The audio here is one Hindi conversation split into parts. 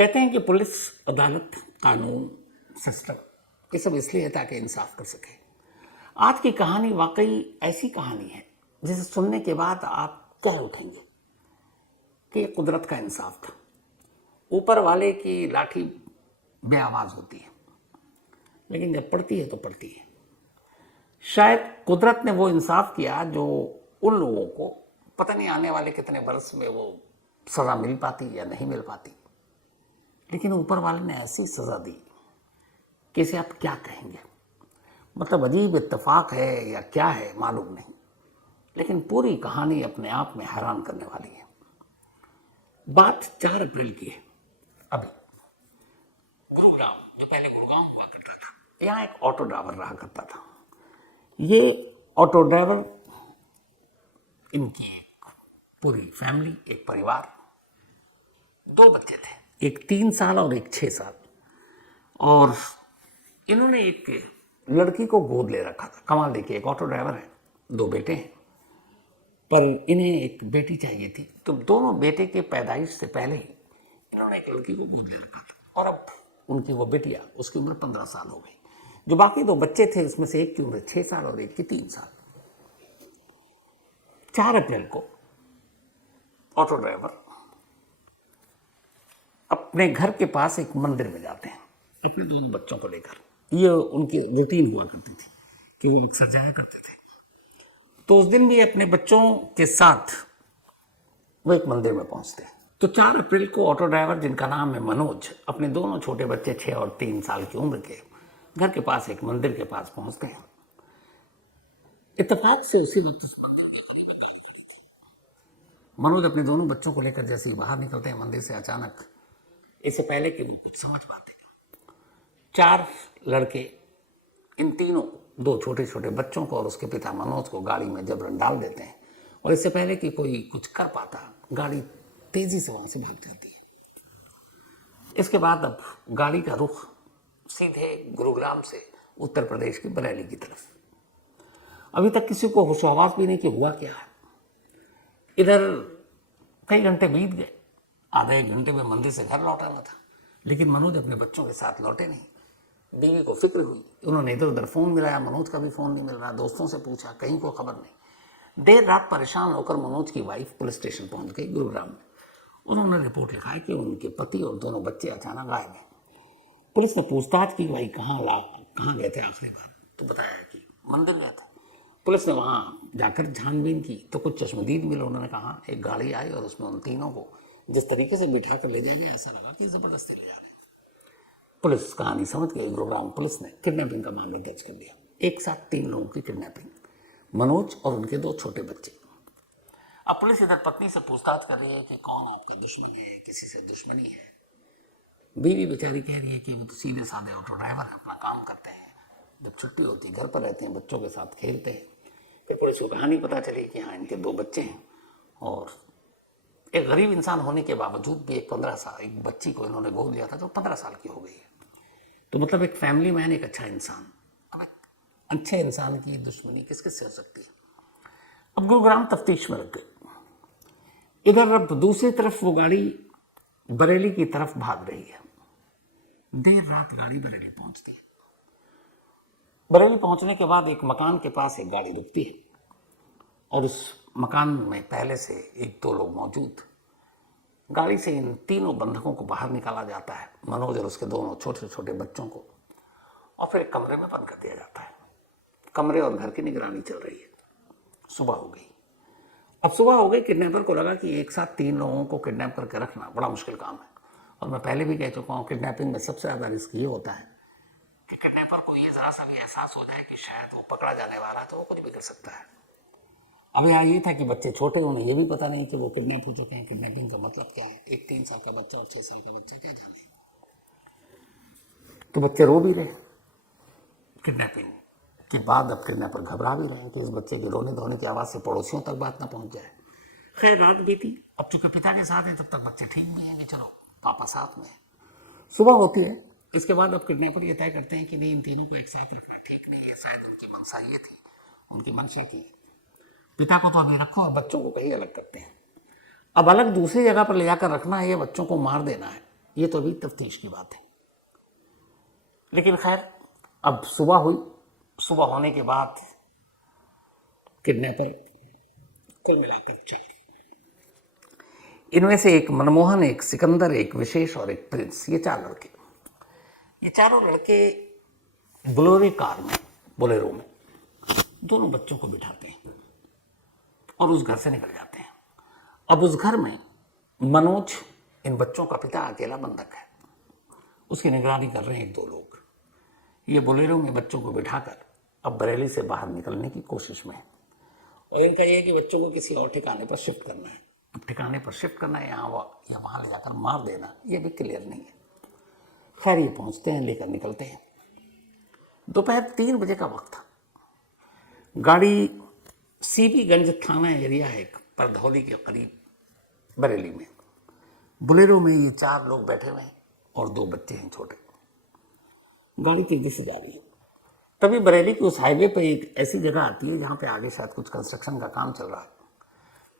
कहते हैं कि पुलिस, अदालत, कानून, सिस्टम ये सब इसलिए है ताकि इंसाफ कर सके। आज की कहानी वाकई ऐसी कहानी है जिसे सुनने के बाद आप कह उठेंगे कि ये कुदरत का इंसाफ था। ऊपर वाले की लाठी बेआवाज होती है, लेकिन जब पड़ती है तो पड़ती है। शायद कुदरत ने वो इंसाफ किया जो उन लोगों को पता नहीं आने वाले कितने बरस में वो सजा मिल पाती या नहीं मिल पाती, लेकिन ऊपर वाले ने ऐसी सजा दी कि इसे आप क्या कहेंगे। मतलब अजीब इत्तेफाक है या क्या है मालूम नहीं, लेकिन पूरी कहानी अपने आप में हैरान करने वाली है। बात 4 अप्रैल की है। अभी गुरुग्राम, जो पहले गुरुग्राम हुआ करता था, यहाँ एक ऑटो ड्राइवर रहा करता था। ये ऑटो ड्राइवर, इनकी एक पूरी फैमिली, एक परिवार, 2 बच्चे थे, एक 3 साल और एक 6 साल। और इन्होंने एक लड़की को गोद ले रखा था। कमाल देखिए, एक ऑटो ड्राइवर है, 2 बेटे हैं, पर इन्हें एक बेटी चाहिए थी। तो दोनों बेटे के पैदाइश से पहले ही इन्होंने एक लड़की को गोद ले रखा था। और अब उनकी वो बेटिया, उसकी उम्र 15 साल हो गई। जो बाकी 2 बच्चे थे, इसमें से एक की उम्र 6 साल और एक की 3 साल। 4 अप्रैल को ऑटो ड्राइवर अपने घर के पास एक मंदिर में जाते हैं अपने दोनों बच्चों को लेकर। ये उनकी रूटीन हुआ करती थी कि वो अक्सर जाया करते थे। तो उस दिन भी अपने बच्चों के साथ वो एक मंदिर में पहुंचते हैं। तो 4 अप्रैल को ऑटो ड्राइवर, जिनका नाम है मनोज, अपने दोनों छोटे बच्चे 6 और 3 साल की उम्र के घर के पास एक मंदिर के पास पहुंचते हैं। इत्तेफाक से उसी वक्त उस मंदिर के करीब एक गाड़ी खड़ी थी। मनोज अपने दोनों बच्चों को लेकर जैसे ही बाहर निकलते हैं मंदिर से, अचानक, इससे पहले कि वो कुछ समझ पाते, 4 लड़के इन तीनों, 2 छोटे छोटे बच्चों को और उसके पिता मनोज को गाड़ी में जबरन डाल देते हैं। और इससे पहले कि कोई कुछ कर पाता, गाड़ी तेजी से वहां से भाग जाती है। इसके बाद अब गाड़ी का रुख सीधे गुरुग्राम से उत्तर प्रदेश की बरेली की तरफ। अभी तक किसी को होशोहवास भी नहीं कि हुआ क्या है। इधर कई घंटे बीत गए। आधा 1 घंटे में मंदिर से घर लौटाना था, लेकिन मनोज अपने बच्चों के साथ लौटे नहीं। बीवी को फिक्र हुई, उन्होंने इधर उधर फोन मिलाया, मनोज का भी फोन नहीं मिल रहा, दोस्तों से पूछा, कहीं को खबर नहीं। देर रात परेशान होकर मनोज की वाइफ पुलिस स्टेशन पहुंच गई गुरुग्राम में। उन्होंने रिपोर्ट लिखा है कि उनके पति और दोनों बच्चे अचानक गायब हैं। पुलिस ने पूछताछ की, भाई कहाँ गए थे आखिरी बार? तो बताया कि मंदिर गए थे। पुलिस ने वहाँ जाकर छानबीन की तो कुछ चश्मदीद मिले। उन्होंने कहा एक गाड़ी आई और उसमें उन तीनों को जिस तरीके से बिठा कर ले जाएंगे, ऐसा लगा कि जबरदस्ती ले जा रहे हैं। पुलिस कहानी समझ गई। गुरुग्राम पुलिस ने किडनैपिंग का मामला दर्ज कर दिया। एक साथ 3 लोगों की किडनैपिंग, मनोज और उनके 2 छोटे बच्चे। अब पुलिस इधर पत्नी से पूछताछ कर रही है कि कौन आपका दुश्मन है, किसी से दुश्मनी है। बीवी बेचारी कह रही है कि वो तो सीधे साधे ऑटो ड्राइवर है, अपना काम करते हैं, जब छुट्टी होती है घर पर रहते हैं, बच्चों के साथ खेलते हैं। फिर पुलिस को कहानी पता चली कि हाँ, इनके 2 बच्चे हैं और एक गरीब इंसान होने के बावजूद भी एक बच्ची को इन्होंने गोद लिया था जो 15 साल की हो गई है। तो मतलब एक फैमिली मैन, एक अच्छा इंसान। अब एक अच्छे इंसान की दुश्मनी किस किस से हो सकती है? अब गुरुग्राम तफ्तीश में लग गई। इधर अब दूसरी तरफ वो गाड़ी बरेली की तरफ भाग रही है। देर रात गाड़ी बरेली पहुंचती है। बरेली पहुंचने के बाद एक मकान के पास एक गाड़ी रुकती है और उस मकान में पहले से 1-2 लोग मौजूद। गाड़ी से इन तीनों बंधकों को बाहर निकाला जाता है, मनोज और उसके दोनों छोटे छोटे बच्चों को, और फिर एक कमरे में बंद कर दिया जाता है। कमरे और घर की निगरानी चल रही है। सुबह हो गई। अब सुबह हो गई, किडनैपर को लगा कि एक साथ 3 लोगों को किडनैप करके रखना बड़ा मुश्किल काम है। और मैं पहले भी कह चुका हूँ, किडनैपिंग में सबसे ज़्यादा रिस्क ये होता है कि किडनैपर को ये ज़रा सा भी एहसास हो जाए कि शायद वो पकड़ा जाने वाला है तो वो कुछ भी कर सकता है। अब यहाँ ये था कि बच्चे छोटे, उन्हें ये भी पता नहीं कि वो किडनैप हो चुके हैं। किडनैपिंग का मतलब क्या है? एक 3 साल का बच्चा और 6 साल का बच्चा क्या जाने। तो बच्चे रो भी रहे। किडनैपिंग के बाद अब किडनैपर घबरा भी रहे हैं कि इस बच्चे के रोने धोने की आवाज़ से पड़ोसियों तक बात ना पहुंच जाए। खैर रात बीती। अब चूंकि पिता के साथ है तब तक बच्चे ठीक भी हैं कि चलो पापा साथ में। सुबह होती है। इसके बाद अब किडनैपर ये तय करते हैं कि नहीं, इन तीनों को एक साथ रखना ठीक नहीं है। शायद उनकी मंशा ये थी, उनकी मंशा थी पिता को तो अभी रखो और बच्चों को कहीं अलग करते हैं। अब अलग दूसरी जगह पर ले जाकर रखना है, ये बच्चों को मार देना है। ये तो अभी तफ्तीश की बात है। लेकिन खैर, अब सुबह हुई, सुबह होने के बाद किडनैपर कुल मिलाकर 4, इनमें से एक मनमोहन, एक सिकंदर, एक विशेष और एक प्रिंस, ये 4 लड़के। ये चारों लड़के बोलेरो में दोनों बच्चों को बिठाते हैं और उस घर से निकल जाते हैं। अब उस घर में मनोज, इन बच्चों का पिता, अकेला बंधक है। उसकी निगरानी कर रहे हैं 1-2 लोग। ये बोलेरो में बच्चों को बिठाकर अब बरेली से बाहर निकलने की कोशिश में है। और इनका यह है कि बच्चों को किसी और ठिकाने पर शिफ्ट करना है। अब ठिकाने पर शिफ्ट करना है या वहां ले जाकर मार देना, यह भी क्लियर नहीं है। खैर, ये पहुंचते हैं, लेकर निकलते हैं। दोपहर 3 बजे का वक्त था। गाड़ी सीबीगंज थाना एरिया है, परधौली के करीब बरेली में। बुलेरो में ये 4 लोग बैठे हुए हैं और 2 बच्चे हैं छोटे। गाड़ी तेजी से जा रही है। तभी बरेली की उस हाईवे पे एक ऐसी जगह आती है जहां पे आगे शायद कुछ कंस्ट्रक्शन का काम चल रहा है।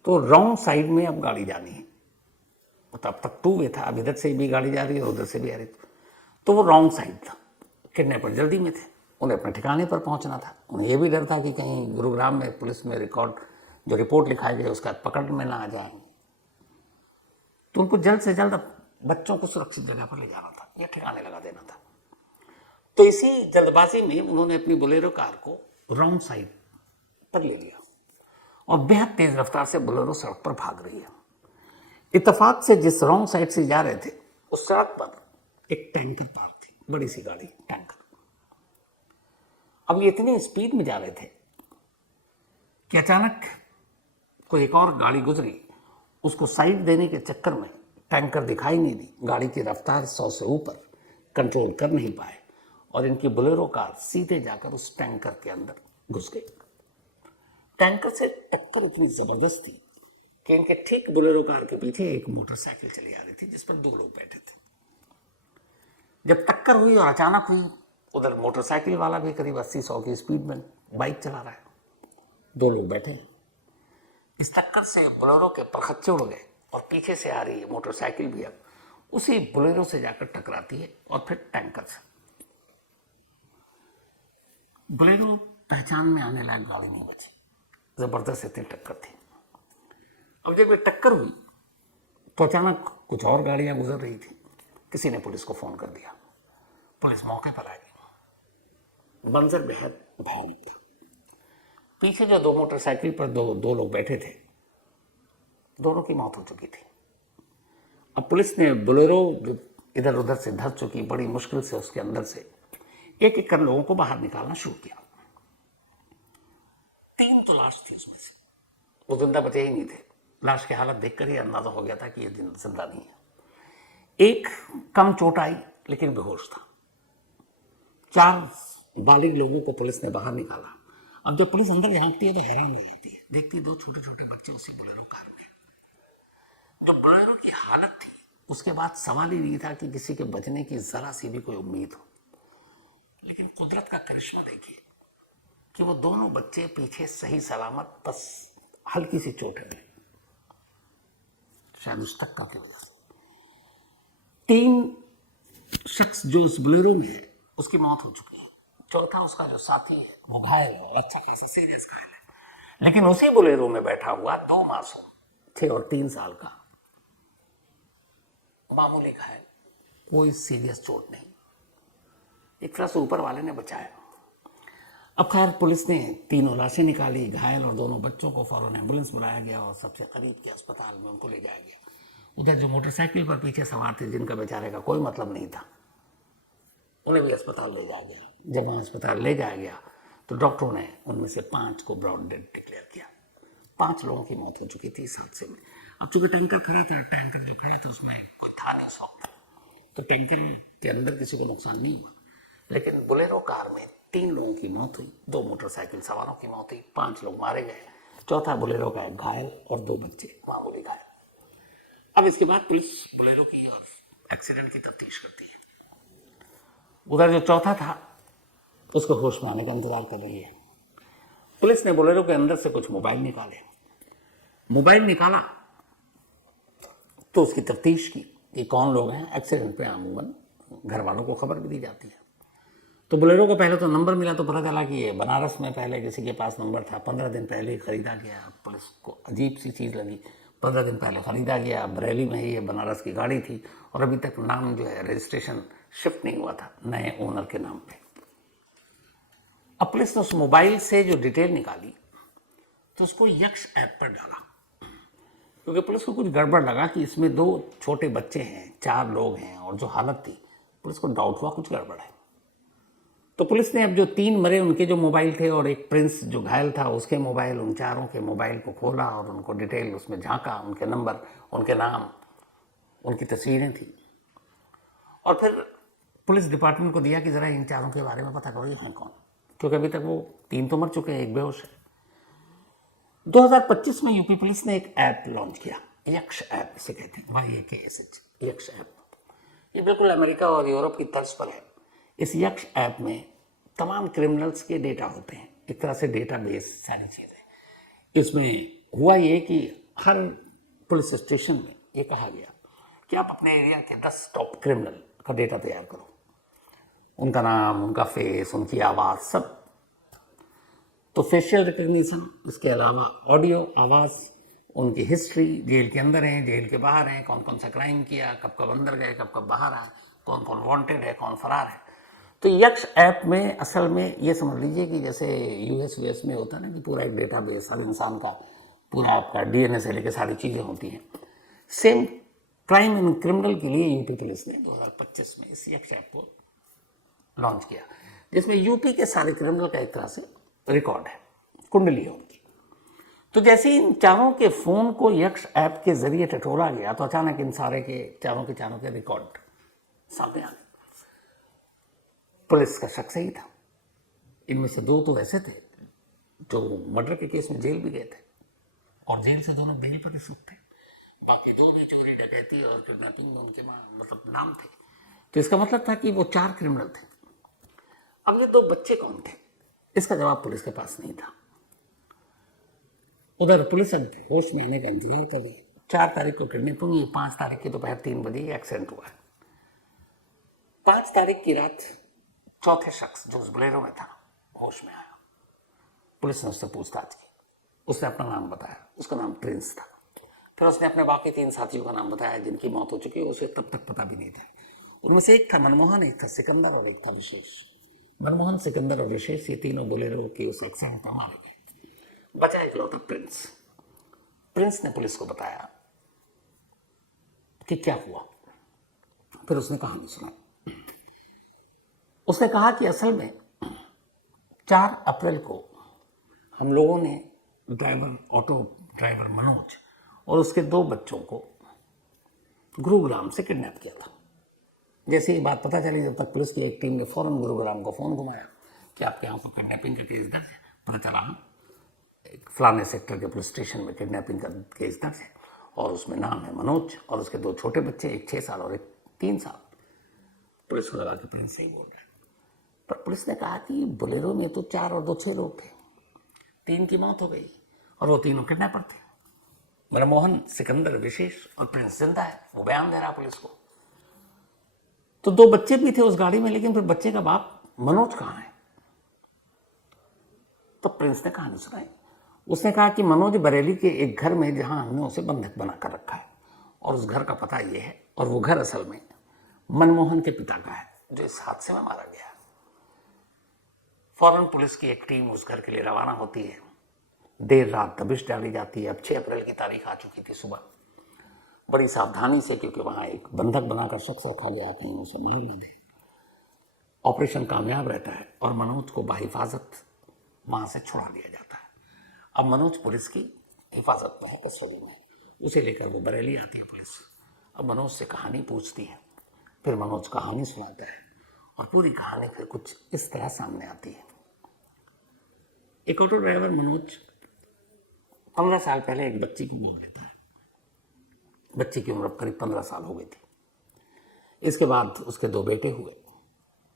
तो रॉन्ग साइड में अब गाड़ी जानी है। तब तक 2 वे था, अब इधर से भी गाड़ी जा रही है और उधर से भी आ रही थी। तो वो रॉन्ग साइड था। किडनैपर जल्दी में थे, उन्हें अपने ठिकाने पर पहुंचना था। उन्हें यह भी डर था कि कहीं गुरुग्राम में पुलिस में जो रिपोर्ट लिखाई गई उसका पकड़ में ना आ जाएंगे। तो उनको जल्द से जल्द बच्चों को सुरक्षित जगह पर ले जाना था या ठिकाने लगा देना था। तो इसी जल्दबाजी में उन्होंने अपनी बोलेरो कार को रॉन्ग साइड पर ले लिया और बेहद तेज रफ्तार से बोलेरो सड़क पर भाग रही है। इत्तेफाक से जिस रॉन्ग साइड से जा रहे थे उस सड़क पर एक टैंकर पार्क थी, बड़ी सी गाड़ी टैंकर। अब ये इतनी स्पीड में जा रहे थे कि अचानक कोई एक और गाड़ी गुजरी। उसको साइड देने के चक्कर में टैंकर दिखाई नहीं दी। गाड़ी की रफ्तार 100 से ऊपर कंट्रोल कर नहीं पाए और इनकी बोलेरो कार सीधे जाकर उस टैंकर के अंदर घुस गई। टैंकर से टक्कर इतनी जबरदस्त थी कि इनके ठीक बोलेरो कार के पीछे एक मोटरसाइकिल चली आ रही थी जिस पर 2 लोग बैठे थे। जब टक्कर हुई और अचानक हुई, उधर मोटरसाइकिल वाला भी करीब 80-100 की स्पीड में बाइक चला रहा है, 2 लोग बैठे हैं। इस टक्कर से बोलेरो के परखच्चे उड़ गए और पीछे से आ रही मोटरसाइकिल भी अब उसी बोलेरो से जाकर टकराती है और फिर टैंकर से। बोलेरो पहचान में आने लायक गाड़ी नहीं बची, जबरदस्त इतनी टक्कर थी। अब जब ये टक्कर हुई तो अचानक कुछ और गाड़ियां गुजर रही थी। किसी ने पुलिस को फोन कर दिया, पुलिस मौके पर आ गई। मंजर बेहद भयानक था। पीछे जो 2 मोटरसाइकिल पर दो लोग बैठे थे, दोनों की मौत हो चुकी थी। अब पुलिस ने बोलेरो जो इधर उधर से धस चुकी, बड़ी मुश्किल से उसके अंदर से एक एक कर लोगों को बाहर निकालना शुरू किया। 3 तो लाश थी उसमें से, वो जिंदा बचे ही नहीं थे। लाश की हालत देखकर ही अंदाजा हो गया था कि ये जिंदा नहीं है। एक कम चोट आई लेकिन बेहोश था। 4 बालिग लोगों को पुलिस ने बाहर निकाला। अब जब पुलिस अंदर झांकती है तो हैरान हो जाती है, देखती है 2 छोटे छोटे बच्चे उसी बोलेरो कार में। जो बोलेरो की हालत थी, उसके बाद सवाल ही नहीं था कि किसी के बचने की जरा सी भी कोई उम्मीद हो। लेकिन कुदरत का करिश्मा देखिए कि वो दोनों बच्चे पीछे सही सलामत, बस हल्की सी चोट है, शायद उस टक्कर की वजह से। 3 शख्स जो उस बोलेरो में है उसकी मौत हो चुकी है। चौथा उसका जो साथी है वो घायल है और अच्छा खासा सीरियस घायल है। लेकिन उसी बोलेरो में बैठा हुआ 2 मासूम, 6 और 3 साल का, मामूली घायल, कोई सीरियस चोट नहीं। एक तरह से ऊपर वाले ने बचाया। अब खैर पुलिस ने 3 लाशें निकाली, घायल और 2 बच्चों को फौरन एम्बुलेंस बुलाया गया और सबसे करीब के अस्पताल में उनको ले जाया गया। उधर जो मोटरसाइकिल पर पीछे सवार थे, जिनका बेचारे का कोई मतलब नहीं था, उन्हें भी अस्पताल ले जाया गया। जब वहाँ अस्पताल ले जाया गया तो डॉक्टरों ने उनमें से 5 को ब्रॉड डेड डिक्लेयर किया। 5 लोगों की मौत हो चुकी थी इस हादसे में। अब चूंकि टैंकर खड़ा था, टैंकर जो खड़ा था उसमें कोई था नहीं उस वक्त, तो टैंकर के अंदर किसी को नुकसान नहीं हुआ। लेकिन बोलेरो कार में 3 लोगों की मौत हुई, 2 मोटरसाइकिल सवारों की मौत हुई, 5 लोग मारे गए। चौथा बोलेरो का एक घायल और 2 बच्चे मामूली घायल। अब इसके बाद पुलिस बोलेरो की और एक्सीडेंट की तफ्तीश करती है। उधर जो चौथा था उसको होश में आने का इंतजार कर रही है। पुलिस ने बोलेरो के अंदर से कुछ मोबाइल निकाला तो उसकी तफ्तीश की कि कौन लोग हैं। एक्सीडेंट पे अमूमन घर वालों को खबर भी दी जाती है। तो बोलेरो को पहले तो नंबर मिला तो पता चला कि ये बनारस में पहले किसी के पास नंबर था, 15 दिन पहले ही खरीदा गया। पुलिस को अजीब सी चीज़ लगी, 15 दिन पहले खरीदा गया, बरेली में ही ये बनारस की गाड़ी थी और अभी तक नाम जो है रजिस्ट्रेशन शिफ्ट नहीं हुआ था नए ओनर के नाम पे। अब पुलिस ने उस मोबाइल से जो डिटेल निकाली तो उसको यक्ष ऐप पर डाला, क्योंकि पुलिस को कुछ गड़बड़ लगा कि इसमें 2 छोटे बच्चे हैं, 4 लोग हैं और जो हालत थी पुलिस को डाउट हुआ कुछ गड़बड़ है। तो पुलिस ने अब जो 3 मरे उनके जो मोबाइल थे और एक प्रिंस जो घायल था उसके मोबाइल, उन चारों के मोबाइल को खोला और उनको डिटेल उसमें झांका, उनके नंबर, उनके नाम, उनकी तस्वीरें थी और फिर पुलिस डिपार्टमेंट को दिया कि ज़रा इन चारों के बारे में पता करो ये हैं कौन, क्योंकि अभी तक वो 3 तो मर चुके हैं, एक बेहोश है। 2025 में यूपी पुलिस ने एक ऐप लॉन्च किया, यक्ष ऐप इसे कहते हैं, YAKSH, यक्ष ऐप। ये बिल्कुल अमेरिका और यूरोप की तर्ज पर है। इस यक्ष ऐप में तमाम क्रिमिनल्स के डेटा होते हैं, एक तरह से डेटा बेस सारी चीज़ें। इसमें हुआ ये कि हर पुलिस स्टेशन में ये कहा गया कि आप अपने एरिया के 10 टॉप क्रिमिनल का डेटा तैयार करो, उनका नाम, उनका फेस, उनकी आवाज़, सब। तो फेशियल रिकग्निशन, इसके अलावा ऑडियो, आवाज़, उनकी हिस्ट्री, जेल के अंदर हैं, जेल के बाहर हैं, कौन कौन सा क्राइम किया, कब कब अंदर गए, कब कब बाहर आए, कौन कौन वांटेड है, कौन फरार है। तो यक्ष ऐप में असल में ये समझ लीजिए कि जैसे US में होता है ना कि पूरा एक डेटाबेस, हर इंसान का पूरा आपका DNA से लेकर सारी चीज़ें होती हैं। सेम क्राइम एंड क्रिमिनल के लिए यूपी पुलिस ने 2025 में इस यक्ष ऐप को लॉन्च किया, जिसमें यूपी के सारे क्रिमिनल का एक तरह से रिकॉर्ड है, कुंडली है उनकी। तो जैसे इन चारों के फोन को यक्ष ऐप के जरिए टटोला गया तो अचानक इन सारे के चारों के रिकॉर्ड सामने आ गए। पुलिस का शक सही था, इनमें से 2 तो ऐसे थे जो मर्डर के केस में जेल भी गए थे और जेल से दोनों बेल पर रिश्वत थे, बाकी 2 भी चोरी, डकैती और किडनैपिंग में उनके मतलब नाम थे। तो इसका मतलब था कि वो 4 क्रिमिनल थे। अब ये 2 बच्चे कौन थे, इसका जवाब पुलिस के पास नहीं था। उधर पुलिस होश में आने का इंतजार कर रही है। 4 तारीख को किडनैपिंग हुई, 5 तारीख की दोपहर 3 बजे एक्सीडेंट हुआ है। 5 तारीख की रात चौथे शख्स जो उस बोलेरो में था होश में आया, पुलिस ने उससे पूछताछ की, उसने अपना नाम बताया, उसका नाम प्रिंस था। फिर उसने अपने बाकी 3 साथियों का नाम बताया जिनकी मौत हो चुकी है, उसे तब तक पता भी नहीं था। उनमें से एक था मनमोहन, एक था सिकंदर और एक था विशेष। मनमोहन, सिकंदर और विशेष ये तीनों बोलेरो की उस एक्सीडेंट में मारे गए, बचा इकलौता प्रिंस। प्रिंस ने पुलिस को बताया कि क्या हुआ, फिर उसने कहानी सुनाई। उसने कहा कि असल में 4 अप्रैल को हम लोगों ने ऑटो ड्राइवर मनोज और उसके 2 बच्चों को गुरुग्राम से किडनैप किया था। जैसे ये बात पता चली, जब तक पुलिस की एक टीम ने फौरन गुरुग्राम को फ़ोन घुमाया कि आपके यहाँ पर किडनैपिंग का केस दर्ज है। पता चला एक फलाने सेक्टर के पुलिस स्टेशन में किडनैपिंग का केस दर्ज है और उसमें नाम है मनोज और उसके 2 छोटे बच्चे, एक 6 साल और एक 3 साल। पुलिस को लगा कि प्रिंस सही बोल रहा है, पर पुलिस ने कहा कि बोलेरो में तो 4 और 2 6 लोग थे, 3 की मौत हो गई और वो तीनों किडनैपर थे। मनमोहन, सिकंदर, विशेष और प्रिंस जिंदा है, वो बयान दे रहा पुलिस को। तो 2 बच्चे भी थे उस गाड़ी में, लेकिन फिर बच्चे का बाप मनोज कहाँ है? तो प्रिंस ने कहानी सुनाई। उसने कहा कि मनोज बरेली के एक घर में जहां हमने उसे बंधक बना कर रखा है और उस घर का पता ये है, और वो घर असल में मनमोहन के पिता का है जो इस हादसे में मारा गया। फौरन पुलिस की एक टीम उस घर के लिए रवाना होती है। देर रात दबिश डाली जाती है। अब 6 अप्रैल की तारीख आ चुकी थी सुबह, बड़ी सावधानी से, क्योंकि वहां एक बंधक बनाकर शख्स रखा गया, कहीं उसे मार न दे। ऑपरेशन कामयाब रहता है और मनोज को बाहिफाजत वहां से छुड़ा दिया जाता है। अब मनोज पुलिस की हिफाजत में है, कस्टडी में। उसे लेकर वो बरेली आती है पुलिस। अब मनोज से कहानी पूछती है, फिर मनोज कहानी सुनाता है और पूरी कहानी फिर कुछ इस तरह सामने आती है। एक ऑटो ड्राइवर मनोज 15 साल पहले एक बच्ची को गोद लेता है। बच्ची की उम्र करीब 15 साल हो गई थी। इसके बाद उसके 2 बेटे हुए,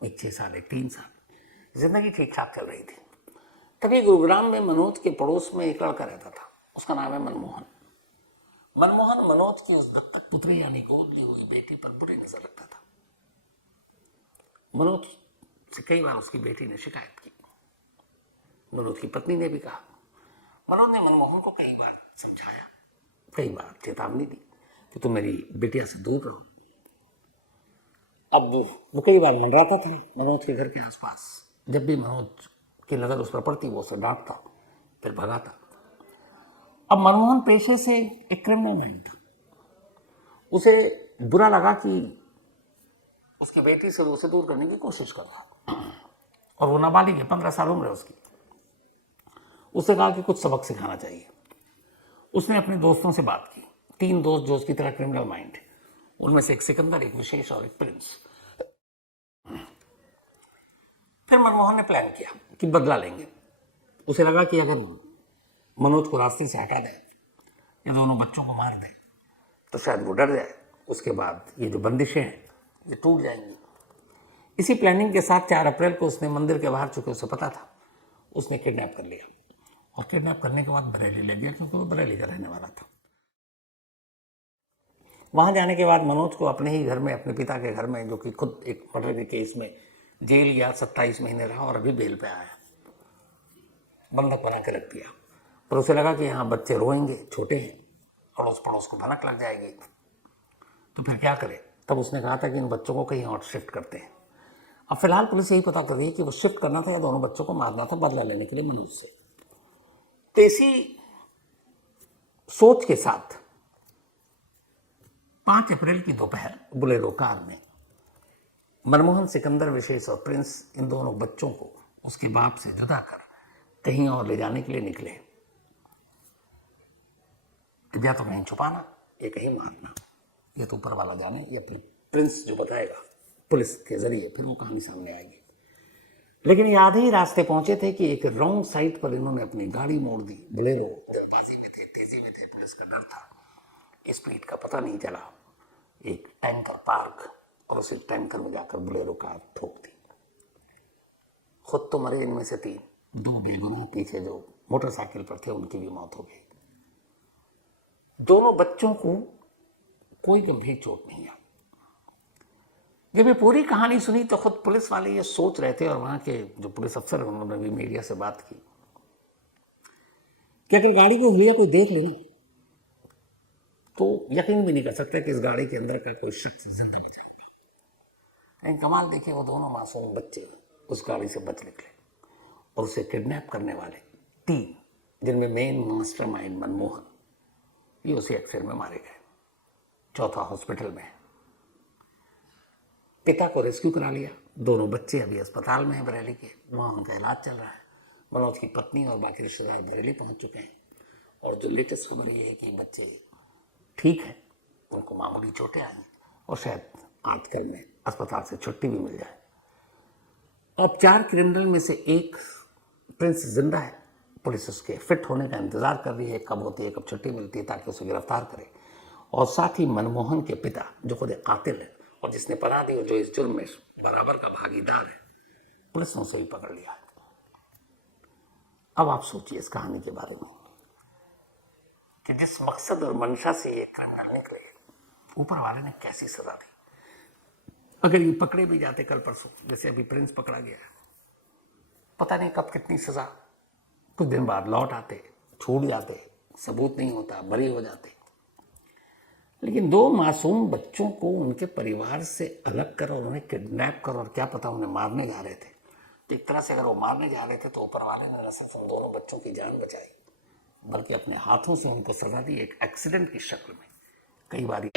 एक 6 साल, एक 3 साल। जिंदगी ठीक ठाक चल रही थी। तभी गुरुग्राम में मनोज के पड़ोस में एक लड़का रहता था, उसका नाम है मनमोहन। मनमोहन मनोज की उस दत्तक पुत्री यानी गोद ली हुई बेटी पर बुरी नजर रखता था। मनोज से कई बार उसकी बेटी ने शिकायत की। मनोज की पत्नी ने भी कहा। मनोज ने मनमोहन को कई बार समझाया, कई बार चेतावनी दी कि तुम मेरी बेटिया से दूर रहो। अब वो कई बार मंडराता था मनोज के घर के आसपास। जब भी मनोज की नजर उस पर पड़ती वो उसे डांटता, फिर भगाता। अब मनमोहन पेशे से एक क्रिमिनल माइंड था। उसे बुरा लगा कि उसकी बेटी से उसे दूर करने की कोशिश कर रहा, और वो नाबालिग है, 15 साल उम्र है उसकी। उसने कहा कि कुछ सबक सिखाना चाहिए। उसने अपने दोस्तों से बात की, 3 दोस्त जो उसकी तरह क्रिमिनल माइंड है, उनमें से एक सिकंदर, एक विशेष और एक प्रिंस। फिर मनमोहन ने प्लान किया कि बदला लेंगे। उसे लगा कि अगर मनोज को रास्ते से हटा दे या दोनों बच्चों को मार दे तो शायद वो डर जाए। उसके बाद ये जो बंदिशें हैं ये टूट जाएंगी। इसी प्लानिंग के साथ 4 अप्रैल को उसने मंदिर के बाहर, चूंकि उसे पता था, उसने किडनैप कर लिया। और किडनैप करने के बाद बरेली ले गया, क्योंकि वो बरेली का रहने वाला था। वहां जाने के बाद मनोज को अपने ही घर में, अपने पिता के घर में, जो कि खुद एक मर्डर के केस में जेल गया, 27 महीने रहा और अभी बेल पे आया, बंधक बना के रख दिया। पर उसे लगा कि यहाँ बच्चे रोएंगे, छोटे हैं, अड़ोस पड़ोस को भनक लग जाएगी, तो फिर क्या करे। तब उसने कहा था कि इन बच्चों को कहीं और शिफ्ट करते हैं। अब फिलहाल पुलिस यही पता कर रही है कि वो शिफ्ट करना था या दोनों बच्चों को मारना था, बदला लेने के लिए मनोज से। तो इसी सोच के साथ 5 अप्रैल की दोपहर बोलेरो कार में मनमोहन, सिकंदर, विशेष और प्रिंस इन दोनों बच्चों को उसके बाप से जुदा कर कहीं और ले जाने के लिए निकले। या तो कहीं छुपाना या कहीं मारना, ये तो ऊपर वाला जाने, या फिर प्रिंस जो बताएगा पुलिस के जरिए, फिर वो कहानी सामने आएगी। लेकिन ये आधे ही रास्ते पहुंचे थे कि एक रॉन्ग साइड पर इन्होंने अपनी गाड़ी मोड़ दी। बोलेरो जल्दबाजी में थे, तेजी में थे, पुलिस का डर था, स्पीड का पता नहीं चला। एक टैंकर पार्क, और उसी टैंकर में जाकर बोलेरो कार ठोक दी। खुद तो मरे इनमें से 3, 2 बेगुनाह पीछे जो मोटरसाइकिल पर थे उनकी भी मौत हो गई। दोनों बच्चों को कोई गंभीर चोट नहीं आई। जब ये पूरी कहानी सुनी तो खुद पुलिस वाले ये सोच रहे थे, और वहां के जो पुलिस अफसर हैं उन्होंने भी मीडिया से बात की कि अगर गाड़ी को हुलिया कोई देख लो तो यकीन भी नहीं कर सकते कि इस गाड़ी के अंदर का कोई शख्स जिंदा बचा होगा। लेकिन कमाल देखिए, वो दोनों मासूम बच्चे उस गाड़ी से बच निकले, और उसे किडनैप करने वाले 3, जिनमें मेन मास्टरमाइंड मनमोहन, ये उसी एक्सीडेंट में मारे गए। चौथा हॉस्पिटल में। पिता को रेस्क्यू करा लिया। दोनों बच्चे अभी अस्पताल में हैं बरेली के, वहाँ उनका इलाज चल रहा है। मनोज की पत्नी और बाकी रिश्तेदार बरेली पहुंच चुके हैं, और जो लेटेस्ट खबर ये है कि बच्चे ठीक है, उनको मामूली चोटें आई और शायद आजकल में अस्पताल से छुट्टी भी मिल जाए। अब 4 क्रिमिनल में से एक प्रिंस जिंदा है। पुलिस उसके फिट होने का इंतजार कर रही है, कब होती है, कब छुट्टी मिलती है, ताकि उसे गिरफ्तार करे। और साथ ही मनमोहन के पिता, जो खुद एक कातिल है और जिसने पनाह दी और जो इस जुर्म में बराबर का भागीदार है, पुलिस ने उसे भी पकड़ लिया है। अब आप सोचिए इस कहानी के बारे में कि जिस मकसद और मंशा से ये क्रिमिनल निकले, ऊपर वाले ने कैसी सजा दी। अगर ये पकड़े भी जाते कल परसों, जैसे अभी प्रिंस पकड़ा गया है, पता नहीं कब कितनी सजा, कुछ दिन बाद लौट आते, छूट जाते, सबूत नहीं होता, बरी हो जाते। लेकिन 2 मासूम बच्चों को उनके परिवार से अलग कर और उन्हें किडनैप कर, और क्या पता उन्हें मारने जा रहे थे। तो एक तरह से अगर वो मारने जा रहे थे तो ऊपर वाले ने न सिर्फ उन दोनों बच्चों की जान बचाई, बल्कि अपने हाथों से उनको सजा दी, एक एक्सीडेंट की शक्ल में। कई बार